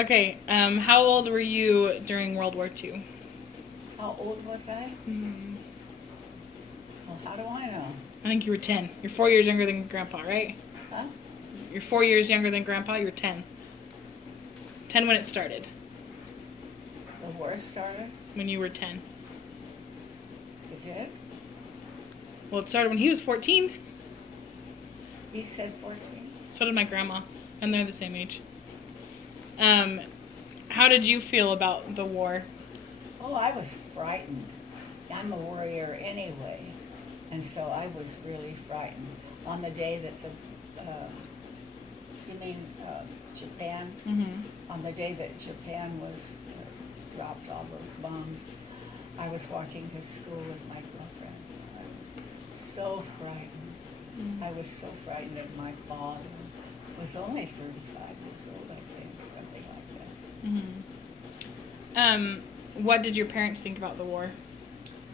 Okay, how old were you during World War II? How old was I? Mm, Well, how do I know? I think you were 10. You're 4 years younger than Grandpa, right? Huh? You're 4 years younger than Grandpa. You're 10. 10 when it started. The war started? When you were 10. It did? Well, it started when he was 14. He said 14. So did my grandma, and they're the same age. How did you feel about the war? Oh, I was frightened. I'm a warrior anyway, and so I was really frightened. On the day that Japan? Mm-hmm. On the day that Japan was dropped all those bombs, I was walking to school with my girlfriend. I was so frightened. Mm-hmm. I was so frightened of my father. He was only 35 years old, I think, something like that. Mm-hmm. What did your parents think about the war?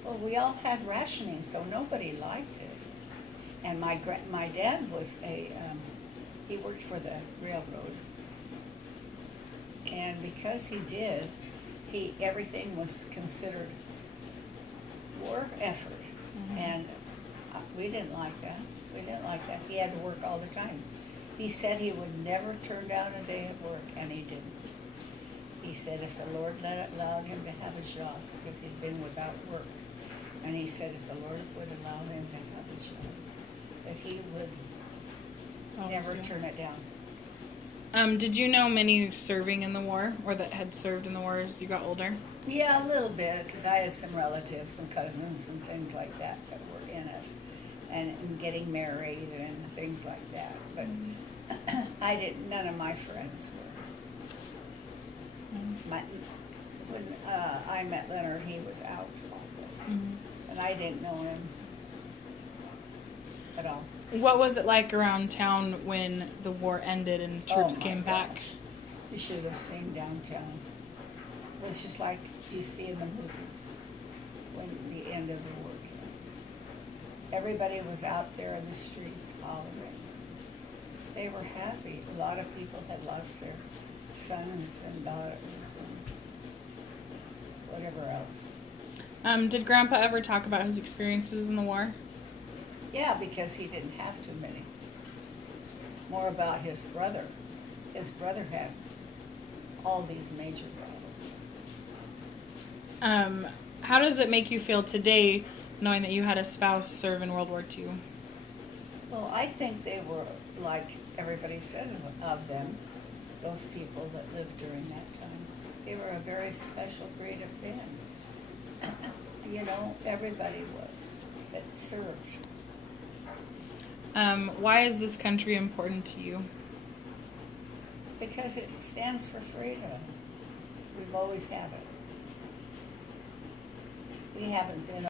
Well, we all had rationing, so nobody liked it. And my dad was he worked for the railroad. And because he did, everything was considered war effort. Mm-hmm. And we didn't like that. We didn't like that. He had to work all the time. He said he would never turn down a day at work, and he didn't. He said if the Lord allowed him to have a job, because he'd been without work, and he said if the Lord would allow him to have a job, that he would never turn it down. Did you know many serving in the war, or that had served in the war as you got older? Yeah, a little bit, because I had some relatives, some cousins, and things like that were in it, and getting married and things like that. But I didn't. None of my friends were. When I met Leonard, he was out, and I didn't know him at all. What was it like around town when the war ended and troops came back? Gosh. You should have seen downtown. It was just like you see in the movies when the end of the war came. Everybody was out there in the streets hollering. They were happy. A lot of people had lost their sons and daughters and whatever else. Did Grandpa ever talk about his experiences in the war? Yeah, because he didn't have too many. More about his brother. His brother had all these major problems. How does it make you feel today knowing that you had a spouse serve in World War II? Well, I think they were, like everybody says of them, those people that lived during that time, they were a very special breed of men. You know, everybody was that served. Why is this country important to you? Because it stands for freedom. We've always had it. We haven't been